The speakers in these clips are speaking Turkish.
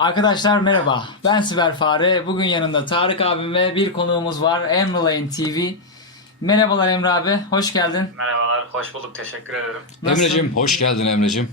Arkadaşlar merhaba. Ben Siber Fare. Bugün yanında Tarık abim ve bir konuğumuz var. Emre Lane TV. Merhabalar Emre abi. Hoş geldin. Merhabalar, hoş bulduk. Teşekkür ederim. Nasılsın? Emre'cim hoş geldin Emre'cim.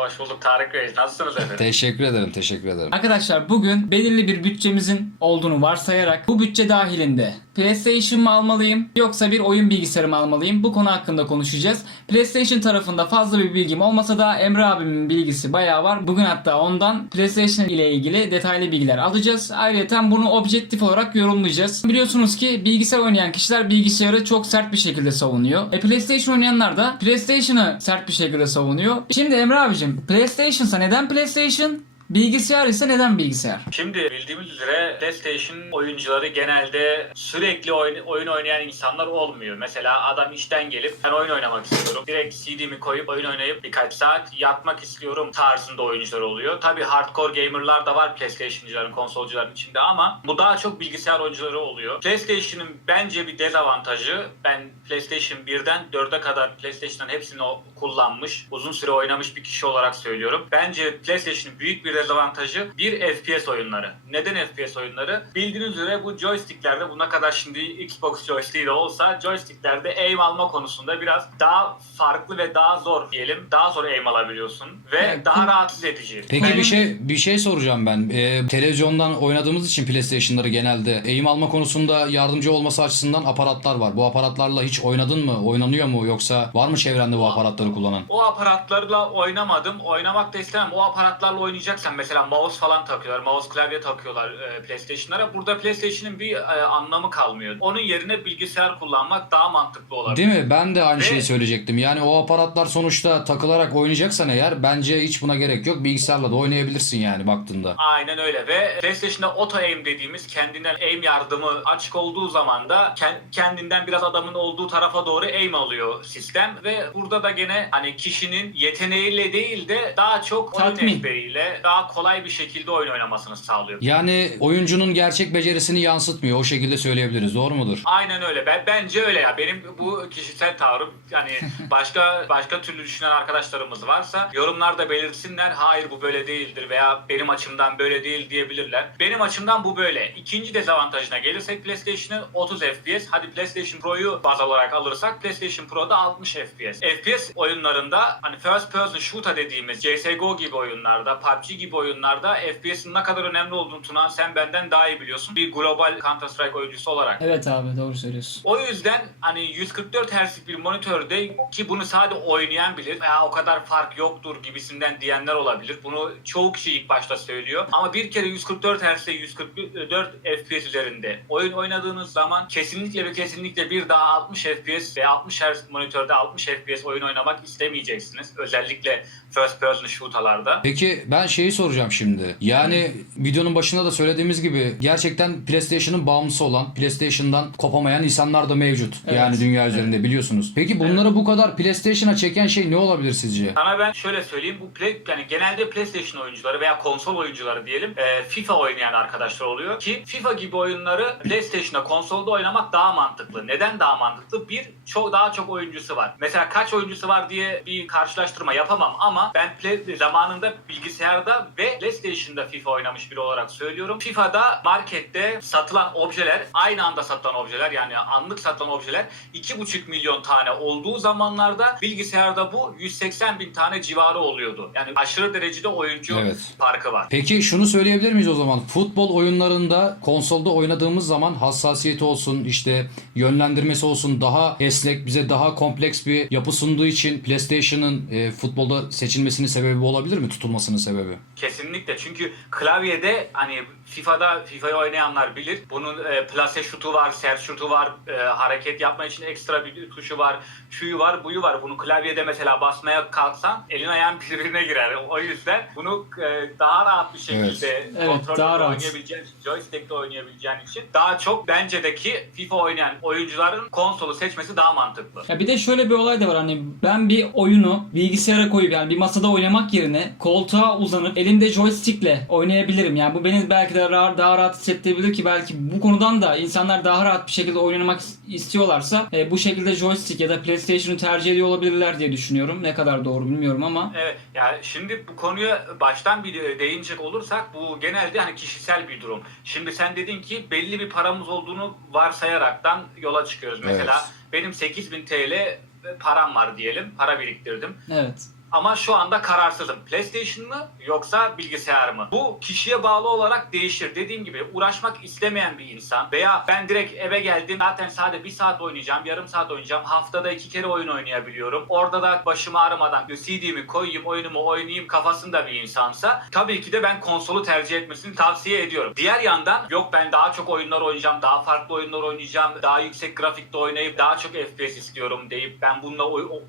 Hoş bulduk Tarık Bey. Nasılsınız efendim? teşekkür ederim, teşekkür ederim. Arkadaşlar bugün belirli bir bütçemizin olduğunu varsayarak bu bütçe dahilinde PlayStation mı almalıyım yoksa bir oyun bilgisayarı mı almalıyım bu konu hakkında konuşacağız. PlayStation tarafında fazla bir bilgim olmasa da Emre abimin bilgisi bayağı var. Bugün hatta ondan PlayStation ile ilgili detaylı bilgiler alacağız. Ayrıca bunu objektif olarak yorumlayacağız. Biliyorsunuz ki bilgisayar oynayan kişiler bilgisayarı çok sert bir şekilde savunuyor. E PlayStation oynayanlar da PlayStation'ı sert bir şekilde savunuyor. Şimdi Emre abicim PlayStation'sa neden PlayStation? Bilgisayar ise neden bilgisayar? Şimdi bildiğimiz üzere PlayStation oyuncuları genelde sürekli oyun, oyun oynayan insanlar olmuyor. Mesela adam işten gelip ben oyun oynamak istiyorum. Direkt CD'mi koyup oyun oynayıp birkaç saat yatmak istiyorum tarzında oyuncular oluyor. Tabi hardcore gamerlar da var PlayStation'cıların, konsolcuların içinde ama bu daha çok bilgisayar oyuncuları oluyor. PlayStation'ın bence bir dezavantajı ben PlayStation 1'den 4'e kadar PlayStation'ın hepsini kullanmış, uzun süre oynamış bir kişi olarak söylüyorum. Bence PlayStation'ın büyük bir dezavantajı bir FPS oyunları. Neden FPS oyunları? Bildiğiniz üzere bu joysticklerde bu ne kadar şimdi Xbox joystick'i de olsa joysticklerde aim alma konusunda biraz daha farklı ve daha zor diyelim. Daha zor aim alabiliyorsun ve Evet, daha rahatsız edici. Peki Benim- bir şey bir şey soracağım ben. Ee, televizyondan oynadığımız için PlayStation'ları genelde eğim alma konusunda yardımcı olması açısından aparatlar var. Bu aparatlarla hiç oynadın mı? Oynanıyor mu yoksa var mı çevrende bu aparatları kullanan? O aparatlarla oynamadım. Oynamak da istemem. O aparatlarla oynayacaksan mesela mouse falan takıyorlar. Mouse klavye takıyorlar e, PlayStation'lara. Burada PlayStation'ın bir e, anlamı kalmıyor. Onun yerine bilgisayar kullanmak daha mantıklı olabilir. Değil mi? Ben de aynı Ve- şeyi söyleyecektim. Yani o aparatlar sonuçta takılarak oynayacaksan eğer bence hiç buna gerek yok. Bilgisayarla da oynayabilirsin yani baktığında. Aynen öyle ve PlayStation'da auto aim dediğimiz kendinden aim yardımı açık olduğu zaman da ken- kendinden biraz adamın olduğu tarafa doğru aim alıyor sistem ve burada da gene hani kişinin yeteneğiyle değil de daha çok oyun Tatmin. ezberiyle daha kolay bir şekilde oyun oynamasını sağlıyor. Yani oyuncunun gerçek becerisini yansıtmıyor. O şekilde söyleyebiliriz. Doğru mudur? Aynen öyle. Ben bence öyle ya. Benim bu kişisel tavrım. Yani başka başka türlü düşünen arkadaşlarımız varsa yorumlarda belirtsinler. Hayır bu böyle değildir veya benim açımdan böyle değil diyebilirler. Benim açımdan bu böyle. İkinci dezavantajına gelirsek PlayStation'ın 30 FPS. Hadi PlayStation Pro'yu baz olarak alırsak PlayStation Pro'da 60 FPS. FPS oyunlarında hani first person shooter dediğimiz CSGO gibi oyunlarda, PUBG gibi oyunlarda FPS'in ne kadar önemli olduğunu Tunan sen benden daha iyi biliyorsun. Bir global Counter Strike oyuncusu olarak. Evet abi doğru söylüyorsun. O yüzden hani 144 Hz'lik bir monitörde ki bunu sadece oynayan bilir veya o kadar fark yoktur gibisinden diyenler olabilir. Bunu çoğu kişi ilk başta söylüyor. Ama bir kere 144 Hz ile 144 FPS üzerinde oyun oynadığınız zaman kesinlikle ve kesinlikle bir daha 60 FPS ve 60 Hz monitörde 60 FPS oyun oynamak istemeyeceksiniz. Özellikle first person shooter'larda. Peki ben şeyi soracağım şimdi. Yani videonun başında da söylediğimiz gibi gerçekten PlayStation'ın bağımlısı olan, PlayStation'dan kopamayan insanlar da mevcut. Evet. Yani dünya üzerinde biliyorsunuz. Peki bunları bu kadar PlayStation'a çeken şey ne olabilir sizce? Sana ben şöyle söyleyeyim. Bu play, yani genelde PlayStation oyuncuları veya konsol oyuncuları diyelim e, FIFA oynayan arkadaşlar oluyor ki FIFA gibi oyunları PlayStation'da konsolda oynamak daha mantıklı. Neden daha mantıklı? Bir çok daha çok oyuncusu var. Mesela kaç oyuncusu var diye bir karşılaştırma yapamam ama ben play, zamanında bilgisayarda ve PlayStation'da FIFA oynamış biri olarak söylüyorum. FIFA'da markette satılan objeler aynı anda satılan objeler yani anlık satılan objeler 2,5 milyon tane olduğu zamanlarda bilgisayarda bu 180 bin tane civarı oluyordu. Yani aşırı derecede oyuncu Evet. farkı var. Peki şunu söyleyebilir miyiz o zaman? Futbol oyunlarında konsolda oynadığımız zaman hassasiyeti olsun, işte yönlendirmesi olsun daha esnek, bize daha kompleks bir yapı sunduğu için PlayStation'ın e, futbolda seçilmesinin sebebi olabilir mi? Tutulmasının sebebi. Kesinlikle çünkü klavyede hani FIFA'da FIFA'yı oynayanlar bilir. Bunun e, plase şutu var, sert şutu var, e, hareket yapma için ekstra bir tuşu var, şuyu var, buyu var. Bunu klavyede mesela basmaya kalksan elin ayağın birbirine girer. O yüzden bunu e, daha rahat bir şekilde Evet, kontrolde daha rahat. oynayabileceğin için, joystick'te oynayabileceğin için daha çok bence de ki FIFA oynayan oyuncuların konsolu seçmesi daha mantıklı. Ya bir de şöyle bir olay da var hani ben bir oyunu bilgisayara koyup yani bir masada oynamak yerine koltuğa uzanıp elim elimde joystickle oynayabilirim. Yani bu beni belki de rahat, daha rahat hissettirebilir ki belki bu konudan da insanlar daha rahat bir şekilde oynamak istiyorlarsa e, bu şekilde joystick ya da PlayStation'ı tercih ediyor olabilirler diye düşünüyorum. Ne kadar doğru bilmiyorum ama Evet yani şimdi bu konuya baştan bir de değinecek olursak bu genelde hani kişisel bir durum. Şimdi sen dedin ki belli bir paramız olduğunu varsayaraktan yola çıkıyoruz. Mesela Evet. benim 8000 TL param var diyelim. Para biriktirdim. evet. Ama şu anda kararsızım. PlayStation mı yoksa bilgisayar mı? Bu kişiye bağlı olarak değişir. Dediğim gibi uğraşmak istemeyen bir insan veya ben direkt eve geldim zaten sadece bir saat oynayacağım, yarım saat oynayacağım. Haftada iki kere oyun oynayabiliyorum. Orada da başım ağrımadan CD'mi koyayım, oyunumu oynayayım kafasında bir insansa tabii ki de ben konsolu tercih etmesini tavsiye ediyorum. Diğer yandan yok ben daha çok oyunlar oynayacağım, daha farklı oyunlar oynayacağım, daha yüksek grafikte oynayıp daha çok FPS istiyorum deyip ben bununla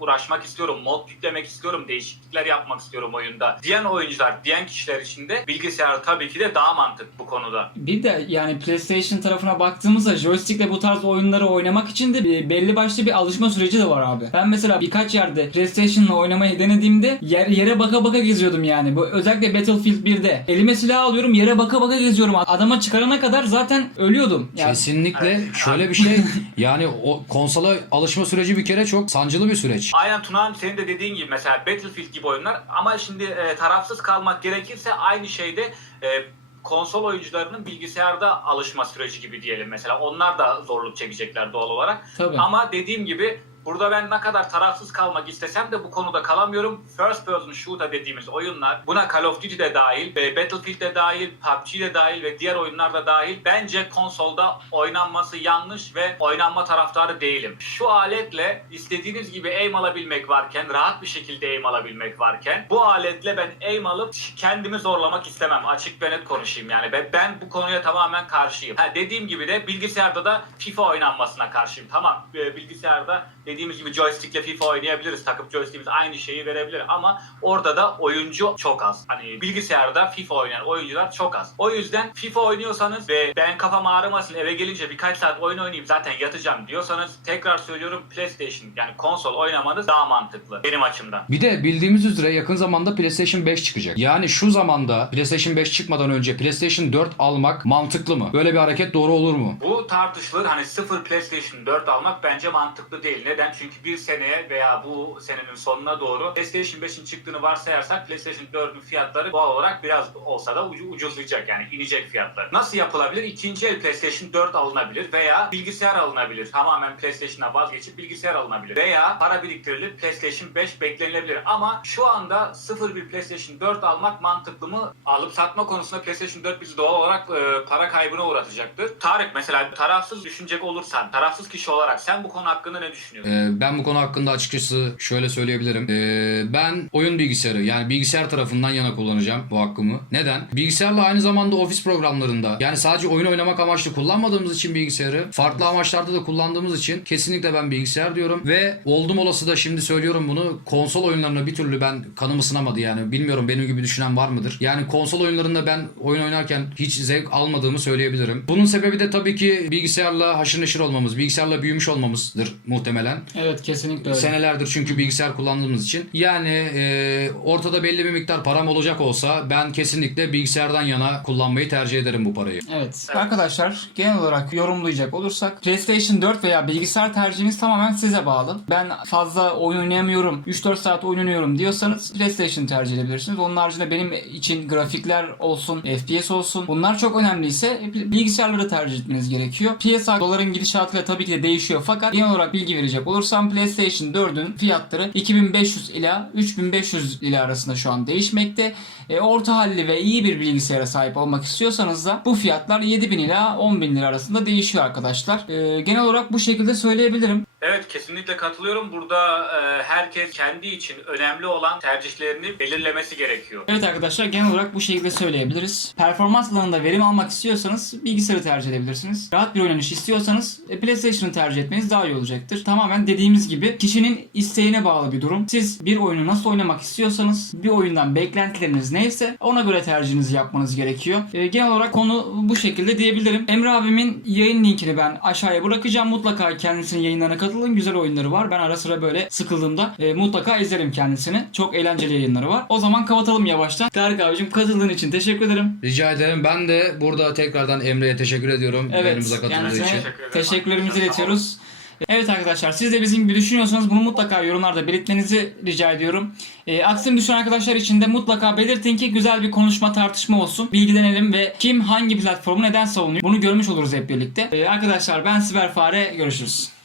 uğraşmak istiyorum, mod yüklemek istiyorum, değişiklikler yapmak istiyorum oyunda. Diyen oyuncular, diyen kişiler için de bilgisayar tabii ki de daha mantık bu konuda. Bir de yani PlayStation tarafına baktığımızda joystickle bu tarz oyunları oynamak için de bir- belli başlı bir alışma süreci de var abi. Ben mesela birkaç yerde PlayStation'la oynamayı denediğimde yer, yere baka baka geziyordum yani. Bu özellikle Battlefield 1'de. Elime silah alıyorum yere baka baka geziyorum. Adama çıkarana kadar zaten ölüyordum. Yani Kesinlikle Evet. şöyle bir şey yani o konsola alışma süreci bir kere çok sancılı bir süreç. Aynen Tunağan senin de dediğin gibi mesela Battlefield gibi oyunlar ama şimdi e, tarafsız kalmak gerekirse aynı şeyde e, konsol oyuncularının bilgisayarda alışma süreci gibi diyelim mesela. Onlar da zorluk çekecekler doğal olarak. tabii. Ama dediğim gibi burada ben ne kadar tarafsız kalmak istesem de bu konuda kalamıyorum. First person shooter dediğimiz oyunlar buna Call of Duty de dahil, e, Battlefield de dahil, PUBG de dahil ve diğer oyunlar da dahil bence konsolda oynanması yanlış ve oynanma taraftarı değilim. Şu aletle istediğiniz gibi aim alabilmek varken, rahat bir şekilde aim alabilmek varken bu aletle ben aim alıp kendimi zorlamak istemem. Açık ve net konuşayım yani. Ben, bu konuya tamamen karşıyım. Ha, dediğim gibi de bilgisayarda da FIFA oynanmasına karşıyım. Tamam e, bilgisayarda dediğimiz gibi joystickle FIFA oynayabiliriz. Takıp joystickimiz aynı şeyi verebilir ama orada da oyuncu çok az. Hani bilgisayarda FIFA oynayan oyuncular çok az. O yüzden FIFA oynuyorsanız ve ben kafam ağrımasın eve gelince birkaç saat oyun oynayayım zaten yatacağım diyorsanız tekrar söylüyorum PlayStation yani konsol oynamanız daha mantıklı benim açımdan. Bir de bildiğimiz üzere yakın zamanda PlayStation 5 çıkacak. Yani şu zamanda PlayStation 5 çıkmadan önce PlayStation 4 almak mantıklı mı? Böyle bir hareket doğru olur mu? Bu tartışılır. Hani sıfır PlayStation 4 almak bence mantıklı değil. Neden? Çünkü bir seneye veya bu senenin sonuna doğru PlayStation 5'in çıktığını varsayarsak PlayStation 4'ün fiyatları doğal olarak biraz olsa da ucu, ucuzlayacak yani inecek fiyatları. Nasıl yapılabilir? İkinci el PlayStation 4 alınabilir veya bilgisayar alınabilir. Tamamen PlayStation'a vazgeçip bilgisayar alınabilir. Veya para biriktirilip PlayStation 5 beklenilebilir. Ama şu anda sıfır bir PlayStation 4 almak mantıklı mı? Alıp satma konusunda PlayStation 4 bizi doğal olarak e, para kaybına uğratacaktır. Tarık mesela tarafsız düşünecek olursan, tarafsız kişi olarak sen bu konu hakkında ne düşünüyorsun? Ee, ben bu konu hakkında açıkçası şöyle söyleyebilirim. Ee, ben oyun bilgisayarı yani bilgisayar tarafından yana kullanacağım bu hakkımı. Neden? Bilgisayarla aynı zamanda ofis programlarında yani sadece oyun oynamak amaçlı kullanmadığımız için bilgisayarı farklı amaçlarda da kullandığımız için kesinlikle ben bilgisayar diyorum ve oldum olası da şimdi söylüyorum bunu konsol oyunlarına bir türlü ben kanım ısınamadı yani bilmiyorum benim gibi düşünen var mıdır? Yani konsol oyunlarında ben oyun oynarken hiç zevk almadığımı söyleyebilirim. Bunun sebebi de tabii ki bilgisayarla haşır neşir olmamız, bilgisayarla büyümüş olmamızdır muhtemelen. Evet kesinlikle öyle. Senelerdir çünkü bilgisayar kullandığımız için. Yani e, ortada belli bir miktar param olacak olsa ben kesinlikle bilgisayardan yana kullanmayı tercih ederim bu parayı. Evet. Arkadaşlar genel olarak yorumlayacak olursak PlayStation 4 veya bilgisayar tercihiniz tamamen size bağlı. Ben fazla oyun oynayamıyorum, 3-4 saat oyun oynuyorum diyorsanız PlayStation tercih edebilirsiniz. Onun haricinde benim için grafikler olsun, FPS olsun bunlar çok önemliyse bilgisayarları tercih etmeniz gerekiyor. Piyasa doların gidişatıyla tabii ki de değişiyor fakat genel olarak bilgi verecek olursam PlayStation 4'ün fiyatları 2500 ila 3500 lira arasında şu an değişmekte. E, orta halli ve iyi bir bilgisayara sahip olmak istiyorsanız da bu fiyatlar 7000 ila 10000 lira arasında değişiyor arkadaşlar. E, genel olarak bu şekilde söyleyebilirim. Evet kesinlikle katılıyorum. Burada e, herkes kendi için önemli olan tercihlerini belirlemesi gerekiyor. Evet arkadaşlar genel olarak bu şekilde söyleyebiliriz. Performans alanında verim almak istiyorsanız bilgisayarı tercih edebilirsiniz. Rahat bir oynanış istiyorsanız e, PlayStation'ı tercih etmeniz daha iyi olacaktır. Tamamen dediğimiz gibi kişinin isteğine bağlı bir durum. Siz bir oyunu nasıl oynamak istiyorsanız bir oyundan beklentileriniz neyse ona göre tercihinizi yapmanız gerekiyor. E, genel olarak konu bu şekilde diyebilirim. Emre abimin yayın linkini ben aşağıya bırakacağım. Mutlaka kendisinin yayınlarına katılın Katıl'ın güzel oyunları var. Ben ara sıra böyle sıkıldığımda e, mutlaka izlerim kendisini. Çok eğlenceli yayınları var. O zaman kapatalım yavaştan. Tarık abicim katıldığın için teşekkür ederim. Rica ederim. Ben de burada tekrardan Emre'ye teşekkür ediyorum. Evet. Kendisine için. Teşekkür teşekkürlerimizi iletiyoruz. Evet arkadaşlar siz de bizim gibi düşünüyorsanız bunu mutlaka yorumlarda belirtmenizi rica ediyorum. E, aksini düşünen arkadaşlar için de mutlaka belirtin ki güzel bir konuşma tartışma olsun. Bilgilenelim ve kim hangi platformu neden savunuyor bunu görmüş oluruz hep birlikte. E, arkadaşlar ben Siber Fare görüşürüz.